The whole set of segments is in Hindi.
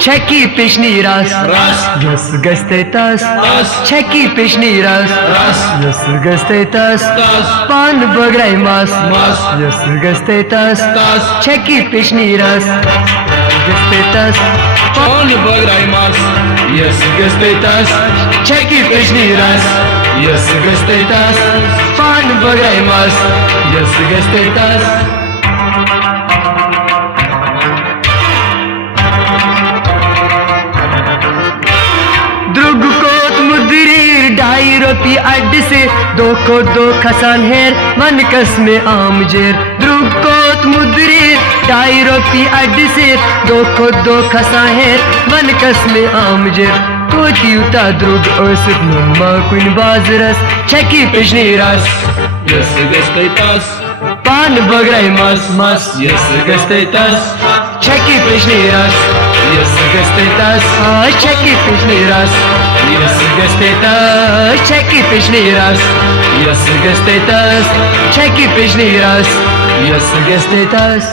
Çeki peşni ras yası göstetas Çeki peşni ras yası göstetas Pan bagray mas yası göstetas Çeki peşni ras göstetas Pan bagray mas yası göstetas Çeki peşni ras yası göstetas Pan bagray mas yası göstetas द्रुग कोत मुदरीर 2.5 रुपये अड्ड से 2 को 2 खसान हेर मन कस में आम जेर द्रुग कोत मुदरीर 2.5 रुपये अड्ड से 2 को 2 खसान हेर मन कस में आम जेर तो तीउता द्रुग ओसत नम्मा कुन बाजरस Çeki peşni ras yası göstetas Pan bagray mas yası göstetas Çeki peşni ras yası göstetas Çeki peşni ras yası göstetas Çeki peşni ras yası göstetas Çeki peşni ras yası göstetas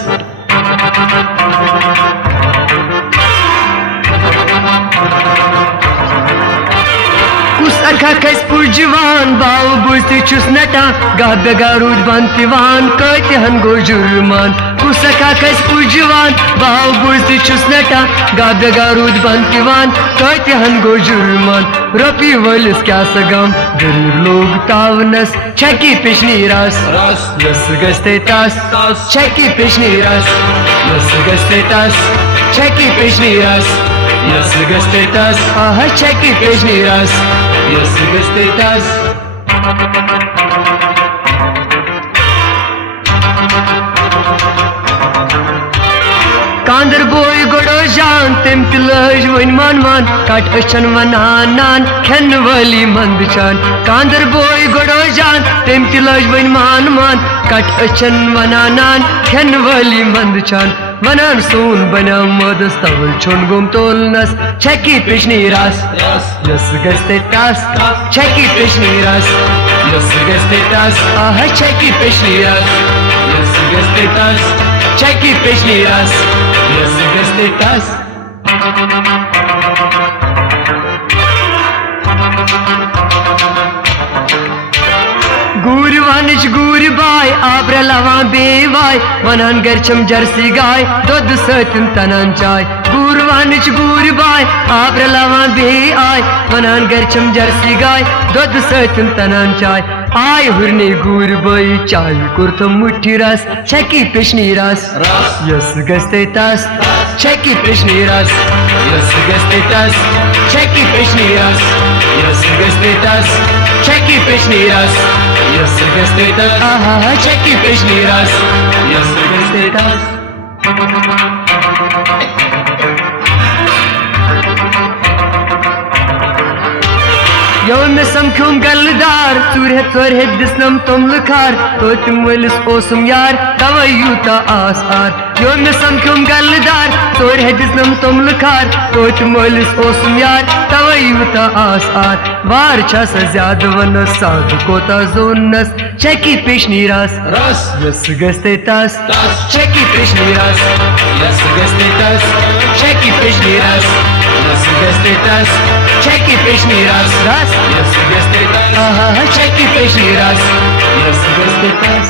Kız purcivan bav buzti çusnata Gabga rud bantivan Kaytihan gojurman Kusaka kız purcivan bav buzti çusnata Gabga rud bantivan Kaytihan gojurman Rapi valis kya sagam Garir log tavnas Çeki peşni ras yası Göstetas Çeki peşni ras yası göstetas Çeki peşni ras yası göstetas Aha çeki peşni ras yası göstetas Kandır boy godo jan tem tilaj one man Kat अचन वनाnan Khen wali mandchan Kandır boy godo jan tem tilaj one man Kat अचन वनाnan Khen wali mandchan Vanan son banam modas tavul chon gum tolnas Çeki peşni ras yası göstetas Çeki peşni ras yası göstetas Aha çeki peşni ras yası göstetas Çeki peşni ras yası göstetas Guri vanish guri bay Abra lavan bevay Vanan gerçam jarsi gay Dod satin tanan çay Guri vanish guri bay Abra lavan bevay Vanan gerçam jarsi gay Dod satin tanan çay Ay hurne guri bay Çay kurtam mutti ras Çeki peşni ras yası göstetas Çeki peşni ras yası göstetas Çeki peşni ras yası göstetas Çeki peşni ras yası göstetas Aha çeki peşni ras yası göstetas Yavun samkhum galdar Tur het disnam tom likhar Totim velis osum yar Tavayuta asar Yavun samkhum galdar Tur het disnam tom likhar Totim velis osum yar Tavayuta asar Var çasa zyad vanas Sad kota zonnas Çeki peşni ras yası göstetas Çeki peşni ras yası göstetas Çeki peşni ras yası göstetas Çeki peşni ras yası göstetas Aha çeki peşni ras yası göstetas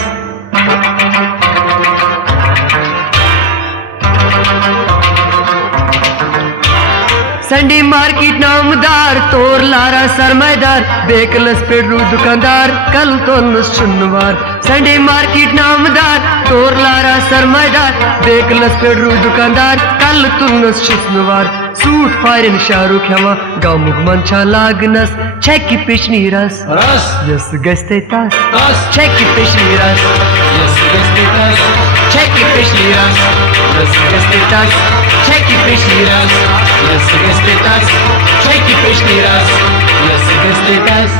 Sunday market नामदार तोर लारा सरमादार बेकलस पेड़ू दुकानदार कल तोलस शुनवार संडे मार्केट नामदार तोर लारा सरमादार बेकलस पेड़ू दुकानदार कल तोलस शुनवार सूट फारिन शाहरुख हवा गामुक मंचा लागनस Çeki peşni ras yası göstetas Çeki peşni ras yası göstetas Çeki peşni ras yası göstetas Çeki peşni ras yası göstetas Çeki peşni ras yası göstetas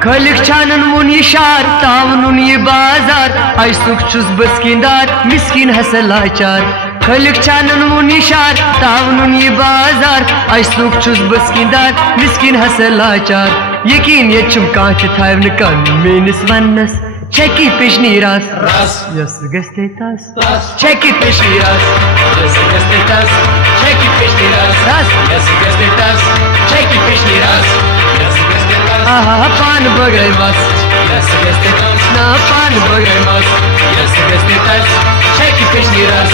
Kalik çanın mun yişar Tavunun yi bazar Ay sukçuz bıskindar Miskin hasel açar Khaliq छानन मुन इशार तावनुन ये बाजार अशुक छुस बस्किंदार मिस्किन हसल लाचार यकीन ये चुम कांच थाव न कन menace वन्नस Çeki peşni ras Ras Yas gestetas Tas Çeki peşni ras Yas gestetas Çeki peşni ras Ras Yas gestetas Çeki peşni ras Yas gestetas Aha pan bagay mas Yas gestetas Na pan bagay mas Yas gestetas Çeki peşni ras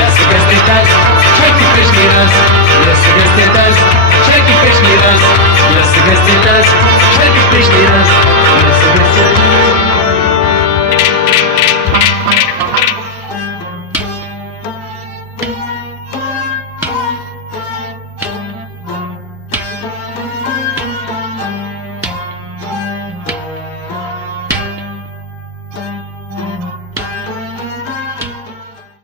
Yas gestetas Çeki peşni ras Yas gestetas